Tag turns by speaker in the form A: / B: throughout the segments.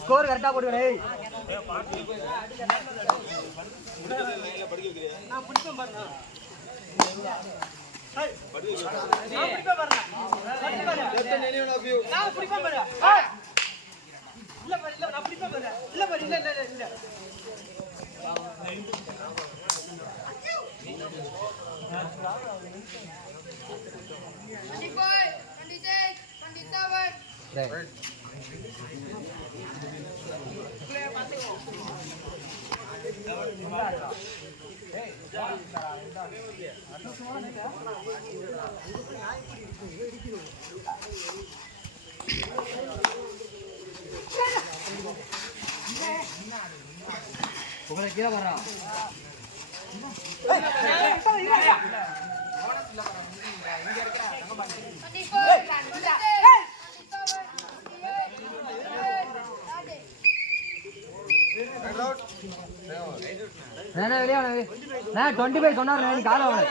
A: Score கரெக்டா போடுவேன்
B: Twenty-five, twenty-six, twenty-seven.
A: உங்களை கீழே
B: வர்றான் இங்க இருக்க
A: நான் வெளியே நான் டுவெண்ட்டி ஃபைவ் சொன்னார் நான் காலம் அவனை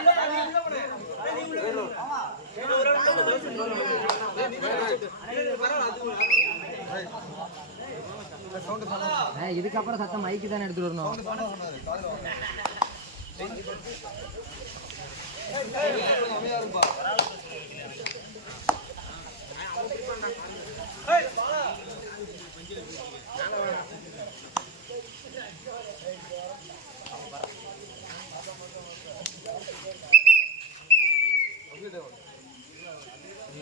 A: இதுக்கப்புறம் சத்தம் மைக்கு தானே எடுத்துட்டு வரணும்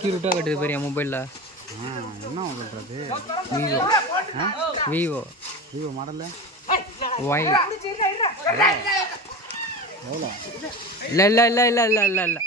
A: கியூட்டாக கட்டுது பெரிய மொபைலில்
C: என்ன மொபைல் அது
A: Vivo Vivo
C: Vivo model
A: Y இல்லை இல்லை இல்லை இல்லை இல்லை இல்லை இல்லை